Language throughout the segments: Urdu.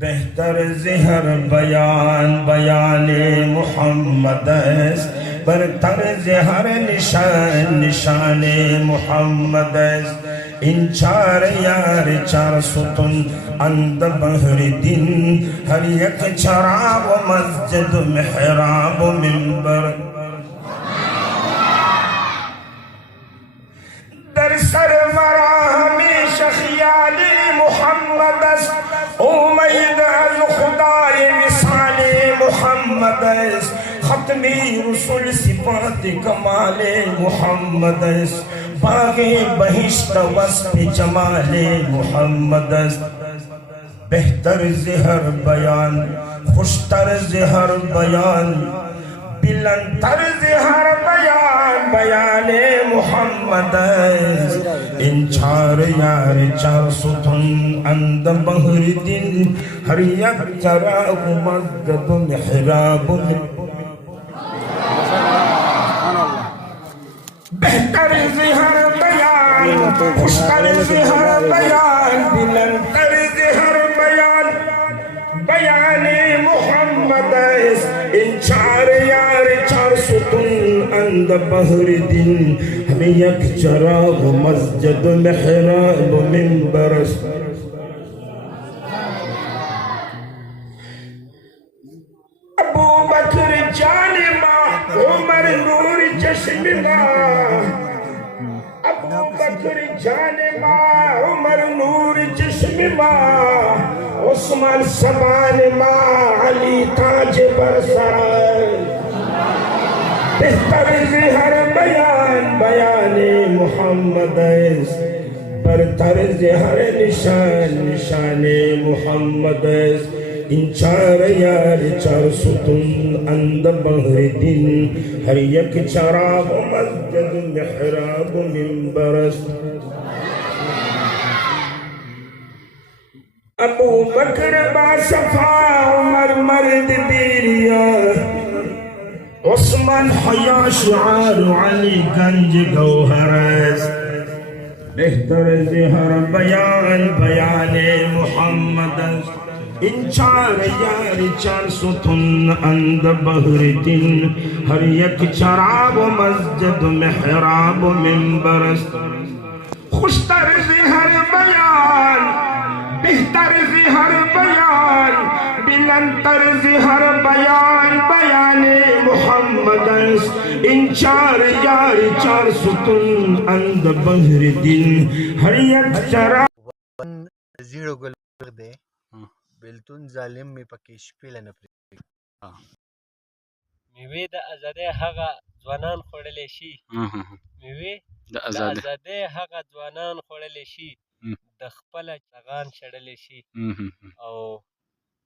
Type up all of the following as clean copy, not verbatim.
بہتر زہر بیان بیان محمد است، برتر زہر نشان نشان محمد است۔ ان چار یار چار ستون اند بحر دن، ہر یک چراغ و مسجد و محراب و منبر، در سر مرا ہمیشہ خیال محمد است، امید از خدای مثال محمد است۔ ختمی رسول صفات کمال محمد است، باغ بہشت وصف جمال محمد است۔ بہتر زہر بیان، خوشتر زہر بیان، بلندتر زہر بیان بیان محمد است۔ ان چار یار چار ستون اند بحر دن، ہر یک چراغ مسجد و محراب میں۔ بہتر زہر بیان، خوشتر زہر بیان، بلندتر زہر بیان بیان محمد است۔ ان چار یار چار ستون اند بحر دن، ہم یک چراغ مسجد محراب منبر است۔ ابو بکر جان ماں، عمر نور چشم ماں، ابو بکر جان ماں، عمر نور چشم ماں، عثمان سمان ماں، علی تاج بر سر۔ بہتر زہر بیان بیان محمد است، برتر زہر نشان نشان محمد است۔ ان چار یار چار ستون اند بحر دن، ہر یک چراغ مسجد محراب منبر است۔ ابو بکر با صفا، عمر مرد بیریا، عثمان حیا شعار، علی گنج گوہر است۔ بہتر زہر بیان بیان محمد است، ان چار یار چار ستون اند بحر دن، ہر یک چراغ مسجد محراب منبر است۔ خوشتر زہر بیان، بہتر زہر بیان، بلندتر زہر بیان بیان محمد است۔ ان چار یار چار ستون اند بحر دن، ہر یک چراغ زیرو گل دے بلتون ظالم می پکې شپې له نه پرېږدي. میوې د ازادۍ هغه ځوانان خوړلی شي، میوې د ازادۍ هغه ځوانان خوړلی شي، د خپله چغان شړلی شي. او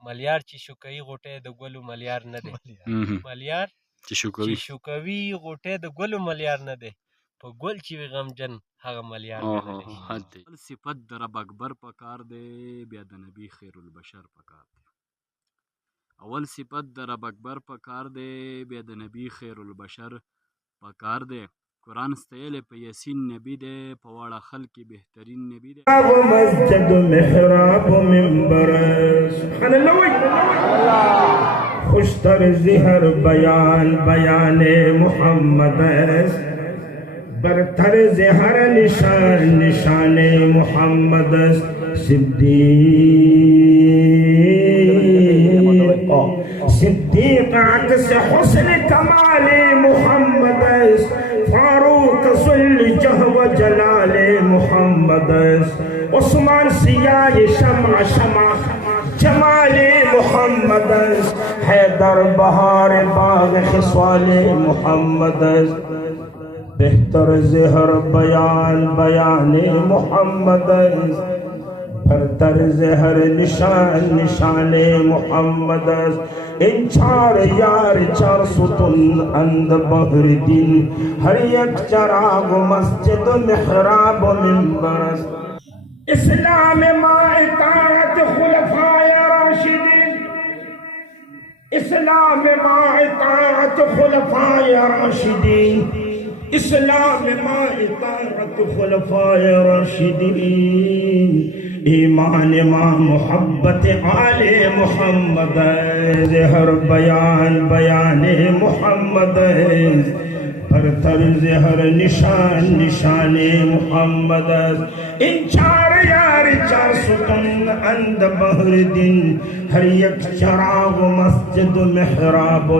ملیار چې شوکوي غوټۍ د ګلو ملیار نه دی، ملیار چې شوکوي غوټۍ د ګلو ملیار نه دی، په ګل چې وي غمجن هغه ملیار ګڼلی شي. اول صفت د رب اکبر پکار دی، بیا د نبی خیر البشر پکار دی. اول صفت د رب اکبر پکار دی، بیا د نبی خیر البشر پکار دی. قرآن ستایلی په یاسین نبی دی، په واړه خلق کې بهترین نبی دی. مسجد محراب منبر، سبحان اللہ. خوشتر زہر بیان بیان محمد است، برتر زہر نشان نشان محمد است۔ صدیق عکس حسن کمال محمد است، فاروق ذل جہ و جلال محمد است۔ عثمان سیاہ شمع شمع جمال محمد است، حیدر بہار باغ خصال محمد است۔ بہتر زہر بیان بیان محمد است، برتر زہر نشان نشان محمد است۔ ان چار یار چار ستون اند بحر دن، ہر یک چراغ مسجد محراب منبر است۔ اسلام ما اطاعت خلفائے راشدین، اسلام ما اطاعت خلفائے راشدین، اسلام ما اطاعت خلفائے راشدین، ایمان ماں محبت آل محمد ہر بیان بیان محمد ہر طرز ہر نشان نشان محمد ان چار یار چار ستون اند بہر دن ہر یک چراغ مسجد محراب